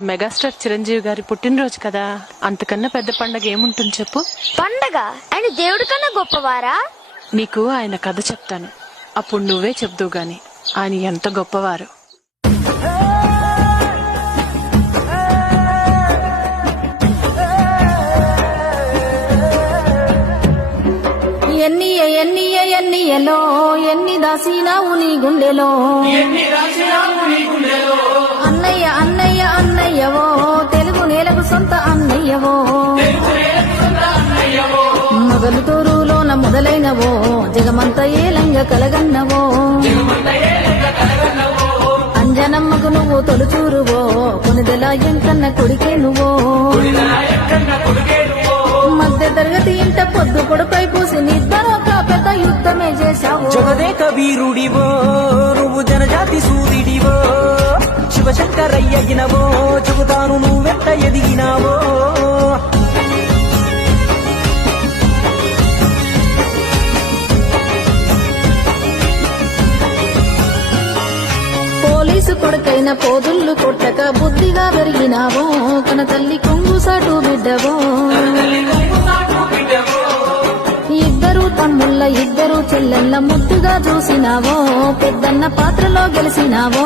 Megastar Chiranjeevi గారి పుట్టినరోజు కదా, అంతకన్నా పెద్ద పండగ ఏముంటుంది చెప్పు? పండగ? ఆయన దేవుడి కన్నా గొప్పవారా? నీకు ఆయన కథ చెప్తాను, అప్పుడు నువ్వే చెప్దువు గాని ఆయన ఎంత గొప్పవారు. ఎన్నియలో ఎన్ని దాసినావు నీ గుండెలో, అన్నయ్య అన్నయ్య అన్నయ్యవో తెలుగు నేలకు సొంత అన్నయ్యవో, మొగలు తోరులోన మొదలైనవో జగమంత ఏలంగ కలగన్నవో, అంజనమ్మకు నువ్వు తొలుచూరువో కొనిదెలా ఎంకన్న కొడికే నువ్వో, మధ్య తరగతి ఇంట పొద్దు పొడుపై పూసి నిద్దరు ఒక పెద్ద యుద్ధమే చేశావు. జగదేక వీరుడివో నువ్వు జనజాతి సూర్యుడివో, శివశంకరయ్యగినవో చెబుతాను నువ్వెంత ఎదిగినావో. పోలీసు కొడుకైన పోదుళ్ళు కొట్టక బుద్ధిగా పెరిగినావో, కన తల్లి కొంగు సాటు బిడ్డవో, ఇద్దరు తమ్ముళ్ళ ఇద్దరు చెల్లెళ్ళ ముద్దుగా చూసినావో, పెద్దన్న పాత్రలో గెలిసినావో.